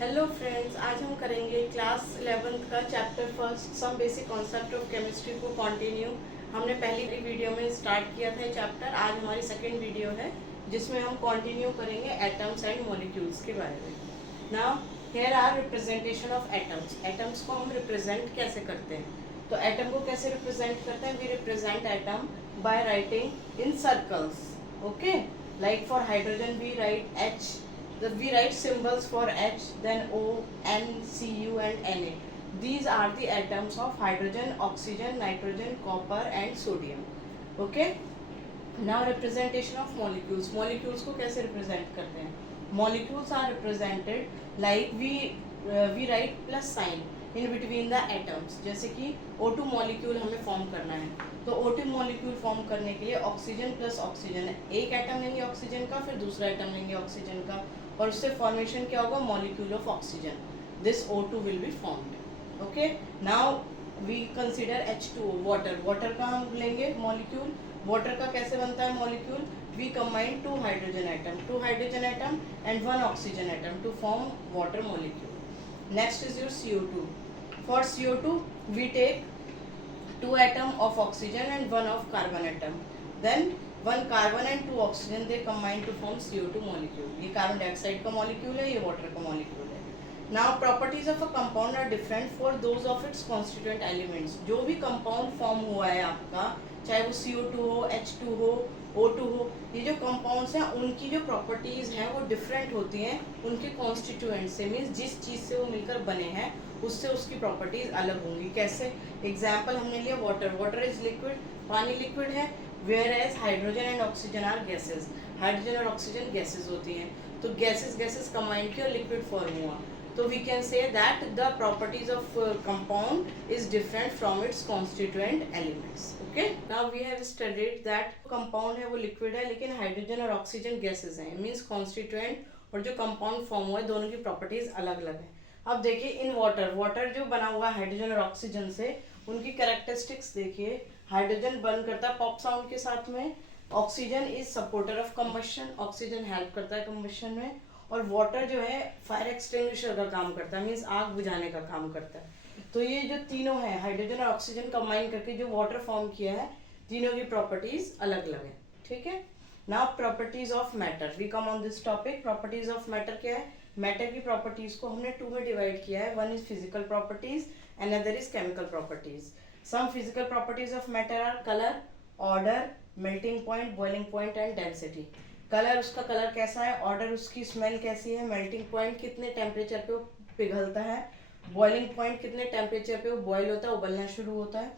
Hello friends, आज हम करेंगे क्लास 11th का chapter first some basic concept of chemistry को कंटिन्यू। हमने पहली वीडियो में स्टार्ट किया था ये चैप्टर। आज हमारी सेकंड वीडियो है जिसमें हम कंटिन्यू करेंगे एटम्स एंड मॉलिक्यूल्स के बारे में। Now here are representation of atoms. Atoms को हम रिप्रेजेंट कैसे करते हैं? तो एटम को कैसे रिप्रेजेंट करते हैं? We represent atom by writing in circles. Okay, like for hydrogen we write H. We write symbols for H, then O, N, Cu and Na. These are the atoms of hydrogen, oxygen, nitrogen, copper and sodium. Okay. Now representation of molecules. Molecules को कैसे represent करते हैं? Molecules are represented like we write plus sign in between the atoms. जैसे कि O2 molecule हमें form करना है, तो O2 molecule form करने के लिए ऑक्सीजन प्लस ऑक्सीजन, एक एटम लेंगे ऑक्सीजन का, फिर दूसरा एटम लेंगे ऑक्सीजन का, और उससे फॉर्मेशन क्या होगा? Molecule of oxygen. This O2 will be formed. Okay, now we consider H2O, water. Water का हम लेंगे मॉलिक्यूल। वाटर का कैसे बनता है molecule? We combine two hydrogen atom and one oxygen atom to form water molecule. Next is your CO2. For CO2 we take 2 atom of oxygen and 1 of carbon atom. Then 1 carbon and 2 oxygen they combine to form CO2 molecule. ये carbon dioxide का molecule है, ये water का molecule है। Now properties of a compound are different for those of its constituent elements. जो भी compound form हुआ है आपका, चाहे वो CO2 हो, H2 हो, O2 हो, ये जो कंपाउंड्स हैं उनकी जो प्रॉपर्टीज हैं वो डिफरेंट होती हैं उनके कॉन्स्टिट्यूएंट से। मीन्स जिस चीज़ से वो मिलकर बने हैं उससे उसकी प्रॉपर्टीज अलग होंगी। कैसे? एग्जाम्पल हमने लिया वाटर। वाटर इज लिक्विड, पानी लिक्विड है, whereas hydrogen and oxygen are gases. Hydrogen और ऑक्सीजन गैसेज होती हैं, तो गैसेज कंबाइन की और लिक्विड फॉर्म हुआ। तो we can say that the properties of compound is different from its constituent elements. Okay, now we have studied that compound है वो लिक्विड है, लेकिन हाइड्रोजन और ऑक्सीजन गैसेज हैं। मीन्स कॉन्स्टिट्यूएंट और जो कंपाउंड फॉर्म हुआ है दोनों की प्रॉपर्टीज अलग अलग है। अब देखिए इन वाटर, वाटर जो बना हुआ है हाइड्रोजन और ऑक्सीजन से, उनकी कैरेक्टरिस्टिक्स देखिए। हाइड्रोजन बर्न करता है पॉप साउंड के साथ में, oxygen is supporter of combustion, oxygen help करता है कंबशन में, और वाटर जो है फायर एक्सटिंग्विशर का काम करता है, मीन्स आग बुझाने का काम करता है। तो ये जो तीनों है हाइड्रोजन और ऑक्सीजन कंबाइन करके जो वाटर फॉर्म किया है, तीनों की प्रॉपर्टीज अलग अलग है। ठीक है, now properties of matter, we come on this topic. Properties of matter क्या है? मैटर की प्रॉपर्टीज को हमने 2 में डिवाइड किया है। One is physical properties, another is chemical properties. Some physical properties of matter are colour, odour, melting point, boiling point and density. Colour, उसका colour कैसा है, ऑर्डर उसकी स्मेल कैसी है, मेल्टिंग पॉइंट कितने टेम्परेचर पे वो पिघलता है, बॉइलिंग पॉइंट कितने टेम्परेचर पे वो बॉयल होता है, उबलना शुरू होता है,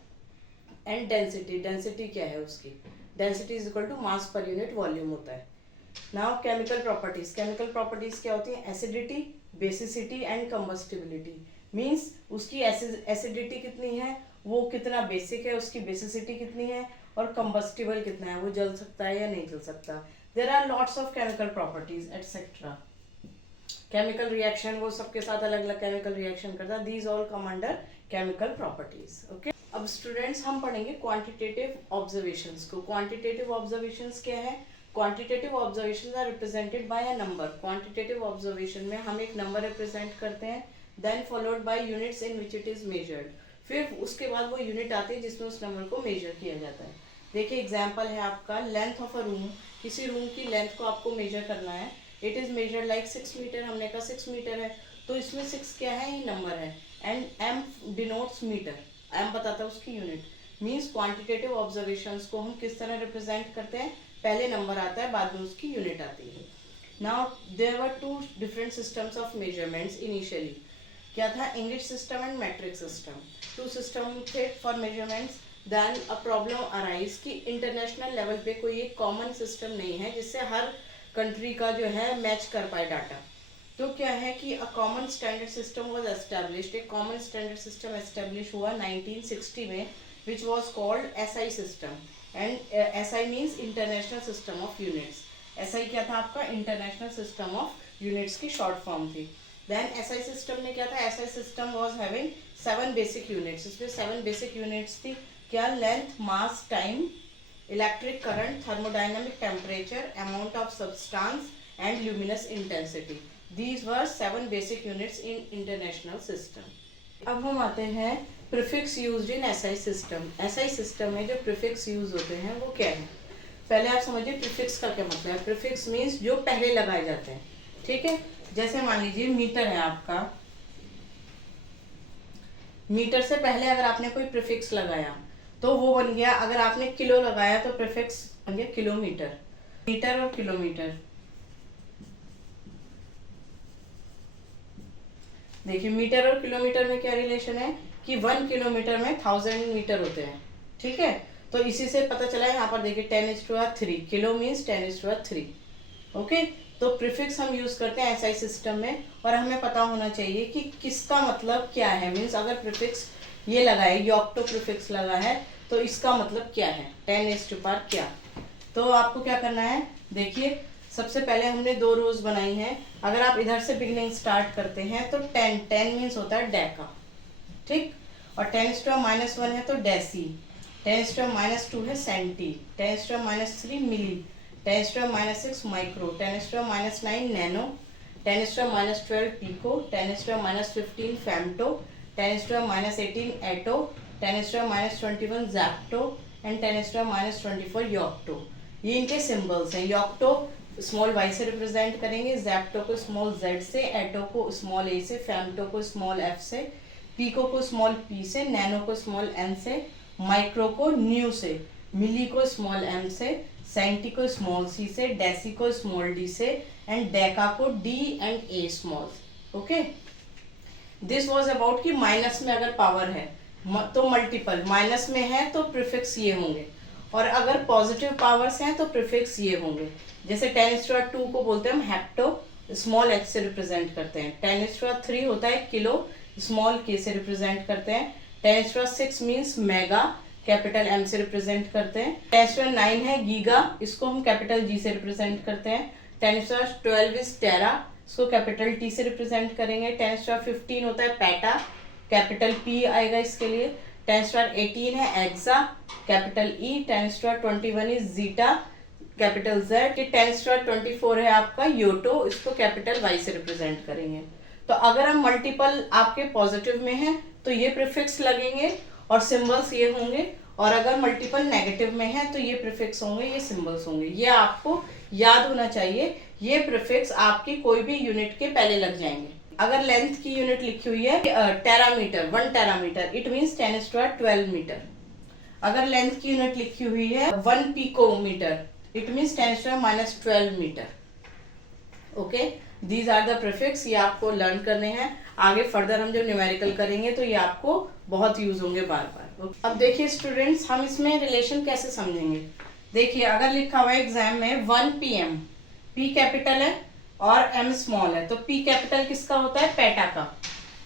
एंड डेंसिटी, डेंसिटी क्या है उसकी? Density is equal to mass per unit volume होता है। Now chemical properties, chemical properties क्या होती है? Acidity, basicity and combustibility. Means उसकी एसिडिटी कितनी है, वो कितना बेसिक है, उसकी बेसिसिटी कितनी है, और कंबस्टिबल कितना है, वो जल सकता है या नहीं जल सकता। There are lots of chemical properties etcetera. Chemical reaction, वो सबके साथ अलग अलग केमिकल रिएक्शन करता है। These all come under chemical properties. Okay, अब स्टूडेंट्स हम पढ़ेंगे क्वांटिटेटिव ऑब्जर्वेशंस को। क्वांटिटेटिव ऑब्जर्वेशंस क्या है? Quantitative observations are represented by a number. Quantitative observation में हम एक नंबर रिप्रेजेंट करते हैं, then followed by units in which it is measured. फिर उसके बाद वो यूनिट आती है जिसमें उस नंबर को मेजर किया जाता है। देखिए एग्जाम्पल है आपका लेंथ ऑफ अ रूम। किसी रूम की लेंथ को आपको मेजर करना है। It is measure like 6 metre, हमने कहा 6 मीटर है, तो इसमें 6 क्या है? ये नंबर है, and m denotes metre, m बताता है उसकी यूनिट। मीन्स क्वांटिटेटिव ऑब्जर्वेशंस को हम किस तरह रिप्रेजेंट करते हैं? पहले नंबर आता है, बाद में उसकी यूनिट आती है। Now there were 2 different systems of measurements initially. क्या था? English system and metric system. 2 system थे for measurements. Then a problem arise कि इंटरनेशनल लेवल पे कोई एक कॉमन सिस्टम नहीं है जिससे हर कंट्री का जो है मैच कर पाए डाटा। तो क्या है कि a common standard system was established. एक कॉमन स्टैंडर्ड सिस्टम एस्टैब्लिश हुआ 1960 में, which was called SI system. And SI means international system of units. SI क्या था आपका? इंटरनेशनल सिस्टम ऑफ यूनिट्स की शॉर्ट फॉर्म थी। देन SI सिस्टम में क्या था? SI system was having 7 basic units. इसमें 7 बेसिक यूनिट्स थी। क्या? Length, mass, time, electric current, thermodynamic temperature, amount of substance and luminous intensity. These were 7 basic units in international system. अब हम आते हैं prefix used in SI system. SI system में जो prefix use होते हैं वो क्या है? पहले आप समझिए प्रीफिक्स का क्या मतलब है। प्रीफिक्स मीन्स जो पहले लगाए जाते हैं, ठीक है। जैसे मान लीजिए मीटर है आपका, मीटर से पहले अगर आपने कोई प्रीफिक्स लगाया तो वो बन गया, अगर आपने किलो लगाया तो प्रीफिक्स बन गया किलोमीटर। मीटर और किलोमीटर, देखिए मीटर और किलोमीटर में क्या रिलेशन है कि 1 किलोमीटर में 1000 मीटर होते हैं, ठीक है। तो इसी से पता चला है, यहाँ पर देखिए 10⁻3, किलो मीन्स 10⁻3, ओके। तो प्रीफिक्स हम यूज करते हैं एसआई सिस्टम में, और हमें पता होना चाहिए कि किसका मतलब क्या है। मीन्स अगर प्रीफिक्स ये लगा है, योक्टो प्रीफिक्स लगा है, तो इसका मतलब क्या है, 10⁻, क्या। तो आपको क्या करना है, देखिए सबसे पहले हमने 2 रोज बनाई हैं। अगर आप इधर से बिगिनिंग स्टार्ट करते हैं तो 10 मीन्स होता है डेका, ठीक। और 10⁻1 है तो डेसी, 10⁻2 है centi, 10⁻3 milli, 10⁻6 micro, 10⁻9 nano, 10⁻12 pico, 10⁻15 femto, 10⁻18 atto, 10⁻21 zepto and 10⁻24 yocto. ये इनके सिंबल्स हैं। योक्टो स्मॉल वाई से रिप्रेजेंट करेंगे, जैप्टो को स्मॉल जेड से, एटो को स्मॉल ए से, फेम्टो को स्मॉल एफ से, पिको को स्मॉल पी से, नैनो को स्मॉल एन से, माइक्रो को न्यू से, मिली को स्मॉल एम से, सेंटी को स्मॉल सी से, डेसी को स्मॉल डी से एंड डेका को D and A small, okay. This was about कि माइनस में अगर पावर है तो मल्टीपल, माइनस में है तो प्रीफिक्स ये होंगे, और अगर पॉजिटिव पावर्स हैं तो प्रीफिक्स ये होंगे। जैसे 10⁻2 को बोलते हैं हम हेक्टो, स्मॉल एच से रिप्रेजेंट करते हैं। 10⁻3 होता है किलो, स्मॉल के से रिप्रेजेंट करते हैं। 10⁻6 मीन्स मेगा, कैपिटल एम से रिप्रेजेंट करते हैं। 10⁻9 है गीगा, इसको हम कैपिटल जी से रिप्रेजेंट करते हैं। 10⁻12 इज टेरा, इसको कैपिटल टी से रिप्रेजेंट करेंगे। 10⁻15 होता है पेटा, कैपिटल पी आएगा इसके लिए। 10⁻18 है exa, capital E. 10⁻21 is zetta, capital Z. 10⁻24 है आपका योटो, इसको कैपिटल वाई से रिप्रेजेंट करेंगे। तो अगर हम मल्टीपल आपके पॉजिटिव में है तो ये प्रीफिक्स लगेंगे और सिंबल्स ये होंगे, और अगर मल्टीपल नेगेटिव में है तो ये प्रीफिक्स होंगे, ये सिंबल्स होंगे। ये आपको याद होना चाहिए। ये प्रीफिक्स आपकी कोई भी यूनिट के पहले लग जाएंगे। अगर लेंथ की यूनिट लिखी हुई है terametre, 1 terametre, it means 10⁻12 metre. अगर लेंथ की यूनिट लिखी हुई है 1 picometre, it means 10⁻12 metre, okay. These are the prefix, ये आपको लर्न करने हैं। आगे फर्दर हम जो न्यूमेरिकल करेंगे तो ये आपको बहुत यूज होंगे बार बार। अब देखिए स्टूडेंट्स, हम इसमें रिलेशन कैसे समझेंगे। देखिए अगर लिखा हुआ है एग्जाम में 1 PM, P कैपिटल है और M स्मॉल है, तो P कैपिटल किसका होता है, पेटा का।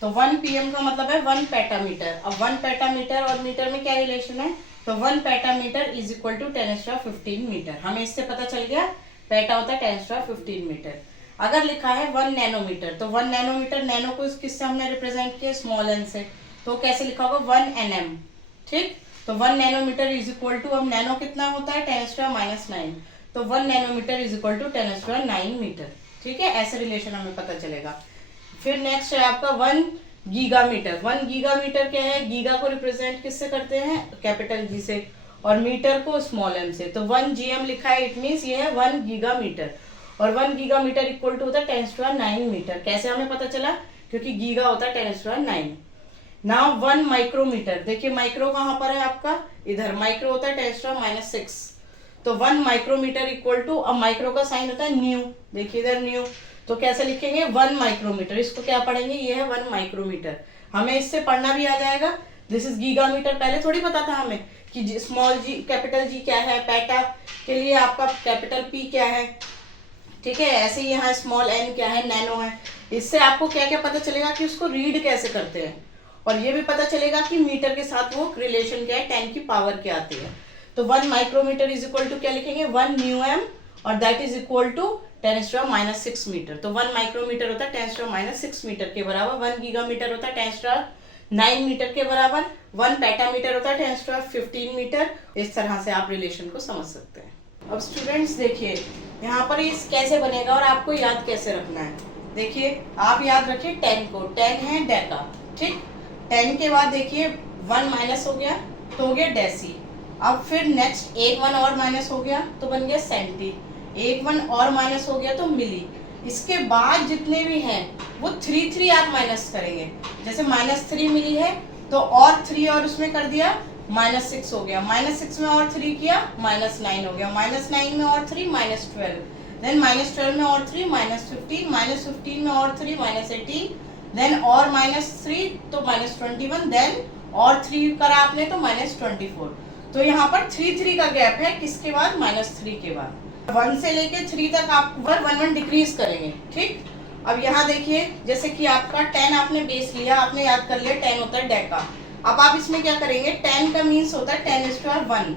तो 1 PM का मतलब है 1 पेटामीटर। अब 1 पेटामीटर और मीटर में क्या रिलेशन है, तो 1 पेटामीटर इज इक्वल टू 10⁻15 मीटर। हमें इससे पता चल गया पेटा होता है 10⁻15 मीटर। अगर लिखा है 1 नैनोमीटर, तो 1 नैनोमीटर, नैनो को किससे हमने रिप्रेजेंट किया, स्मॉल एन से, तो कैसे लिखा होगा 1 NM, ठीक। तो 1 नैनोमीटर इज इक्वल टू, अब नैनो कितना होता है 10⁻⁹, तो 1 nanometre is equal to 10⁻9 metre, ठीक है। ऐसे रिलेशन हमें पता चलेगा। फिर नेक्स्ट है आपका 1 गीगामीटर। 1 गीगामीटर क्या है, गीगा को रिप्रेजेंट किससे करते हैं, कैपिटल जी से, और मीटर को स्मॉल एम से। तो 1 GM लिखा है, इट मीन्स ये है 1 गीगामीटर, और 1 गीगामीटर इक्वल टू होता है 10⁻9 मीटर। कैसे हमें पता चला, क्योंकि गीगा होता है 10⁻9। नाउ 1 माइक्रोमीटर, देखिए माइक्रो कहाँ पर है आपका, इधर माइक्रो होता है 10⁻6, तो 1 माइक्रोमीटर इक्वल टू, अब माइक्रो का साइन होता है न्यू, देखिए इधर न्यू, तो कैसे लिखेंगे 1 माइक्रोमीटर, इसको क्या पढ़ेंगे, ये है 1 माइक्रोमीटर। हमें इससे पढ़ना भी आ जाएगा, दिस इज गीगामीटर। पहले थोड़ी पता था हमें कि स्मॉल जी कैपिटल जी क्या है, पेटा के लिए आपका कैपिटल पी क्या है, ठीक है। ऐसे ही यहाँ स्मॉल एन क्या है, नैनो है। इससे आपको क्या क्या पता चलेगा कि उसको रीड कैसे करते हैं, और ये भी पता चलेगा कि मीटर के साथ वो रिलेशन क्या है, 10 की पावर क्या आती है। तो 1 माइक्रोमीटर इज इक्वल टू क्या लिखेंगे, 1 µm, और that is equal to 10⁻6 metre. तो 1 माइक्रोमीटर होता है 10⁻6 मीटर के बराबर, 1 गीगामीटर होता है 10⁻9 मीटर के बराबर, 1 पेटामीटर होता है 10⁻15 मीटर। इस तरह से आप रिलेशन को समझ सकते हैं। अब स्टूडेंट्स देखिए यहाँ पर इस कैसे बनेगा और आपको याद कैसे रखना है। देखिए आप याद रखिए 10 को, 10 है डेका, ठीक। 10 के बाद देखिए 1 माइनस हो गया तो हो गया डेसी। अब फिर नेक्स्ट एक 1 और माइनस हो गया तो बन गया सेंटी, एक 1 और माइनस हो गया तो मिली। इसके बाद जितने भी हैं वो 3 आप माइनस करेंगे। जैसे -3 मिली है तो और 3 और उसमें कर दिया, -6 हो गया, -6 में और 3 किया, -9 हो गया, -9 में और 3 -12, देन -12 में और 3 -15, -15 में और 3 -18, देन और -3 तो -21, देन और 3 करा आपने तो -24। तो यहाँ पर 3 का गैप है, किसके बाद? -3 के बाद। 1 से लेके 3 तक आप 1 डिक्रीज करेंगे, ठीक। अब यहाँ देखिए जैसे कि आपका 10 आपने बेस लिया, आपने याद कर लिया 10 होता है डेका। अब आप इसमें क्या करेंगे, 10 का मीन्स होता है 10⁻1,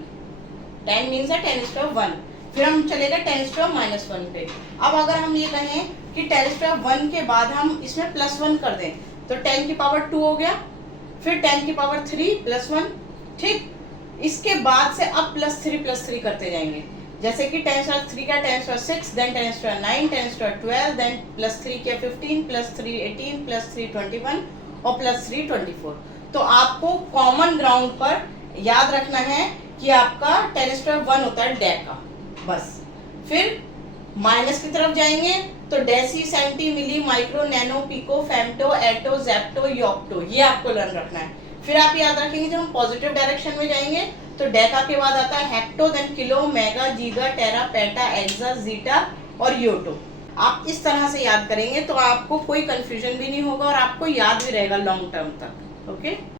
10 मीन्स है 10⁻1। फिर हम चलेगा 10⁻−1 पे। अब अगर हम ये कहें कि 10⁻1 के बाद हम इसमें +1 कर दें तो 10 की पावर 2 हो गया, फिर 10 की पावर 3 +1, ठीक। इसके बाद से अब +3 करते जाएंगे। जैसे कि 10⁻3 का 10⁻6, देन 10⁻9, 10⁻12, देन +3 किया 15, +3 18, +3 21 और +3 24। तो आपको कॉमन ग्राउंड पर याद रखना है कि आपका 10⁻1 होता है डेका, बस। फिर माइनस की तरफ जाएंगे तो डेसी, सेंटी, मिली, माइक्रो, नैनो, पिको, फेम्टो, एटो, जेप्टो, योक्टो, ये आपको लर्न रखना है। फिर आप याद रखेंगे जब हम पॉजिटिव डायरेक्शन में जाएंगे तो डेका के बाद आता है हेक्टो, देन किलो, मेगा, जीगा, टेरा, पेटा, एक्सा, जीटा और योटो। आप इस तरह से याद करेंगे तो आपको कोई कंफ्यूजन भी नहीं होगा और आपको याद भी रहेगा लॉन्ग टर्म तक। ओके।